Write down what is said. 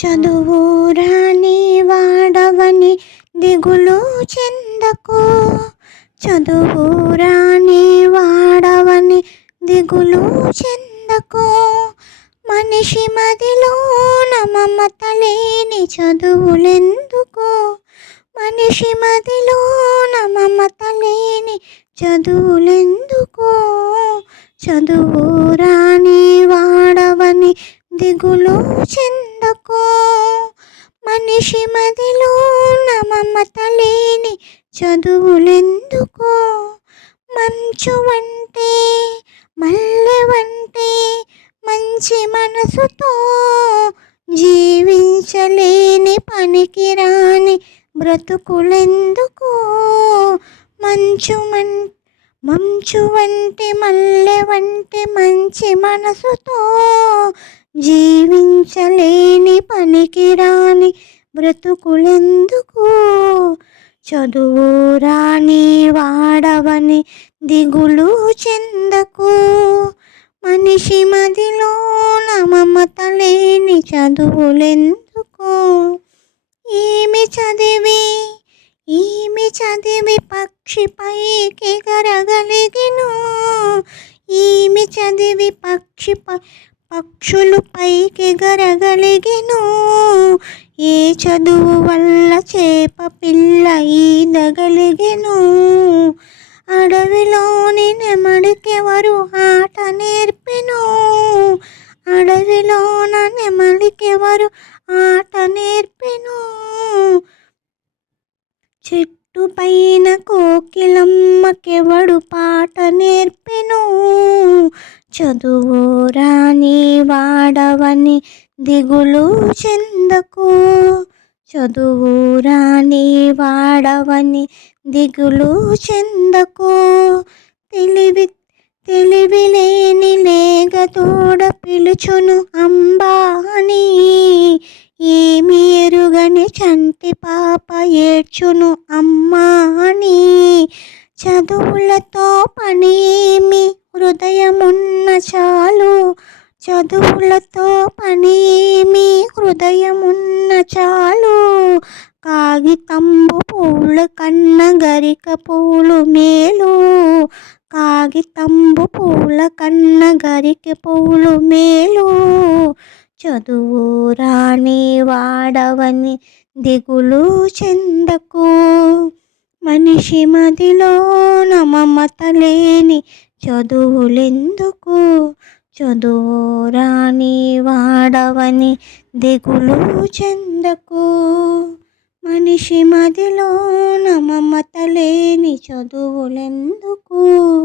చదువు రాని వాడవని దిగులు చెందకు. చదువు రాని వాడవని దిగులు చెందకు. మనిషి మదిలోన మమత లేని చదువులెందుకు. మనిషి మదిలోన మమత లేని చదువులెందుకు. చదువు రాని వాడవని దిగులు చెందకు. మనిషి మదిలోన మమత లేని చదువులెందుకు. మంచు వంటే మల్లె వంటే మంచి మనసుతో జీవించలేని పనికిరాని బ్రతుకులెందుకు. మంచు వంటి మల్లె వంటి మంచి మనసుతో జీవించలేని పనికిరాని బ్రతుకులెందుకు. చదువు రాని వాడవని దిగులు చెందకు. మనిషి మదిలోన మమత లేని చదువులెందుకు. ఈమె చదివి పక్షి పైకి ఎగరగలిగెను. ఈమె చదివి పక్షులు పైకి ఎగరగలిగెను. ఏ చదువు వల్ల చేప పిల్ల ఈదగలిగెను. అడవిలోని నెమలికెవరు ఆట నేర్పెను. అడవిలోన నెమలికెవరు ఆట నేర్పెను. చెట్టు పైన కోకిలమ్మకెవడు పాట నేర్పెను. చదువు రాని వాడవని దిగులు చెందకు. చదువు రాని వాడవని దిగులు చెందకు. తెలివి లేని లేగ తోడ పిలుచును అంబా అని. ఏమి ఎరుగని చంటి పాప ఏడ్చును అమ్మా అని. చదువులతో పని ఏమి హృదయమున్న చాలు. చదువులతో పని ఏమి హృదయమున్న చాలు. కాగితంబు పూల కన్న గరిక పూలు మేలు. కాగితంబు పూల కన్న గరిక పూలు మేలు. చదువు రాని వాడవని దిగులు చెందకు. మనిషి మదిలోన మమత లేని చదువులెందుకు. చదువు రాని వాడవని దిగులు చెందకు. మనిషి మదిలోన మమత లేని చదువులెందుకు.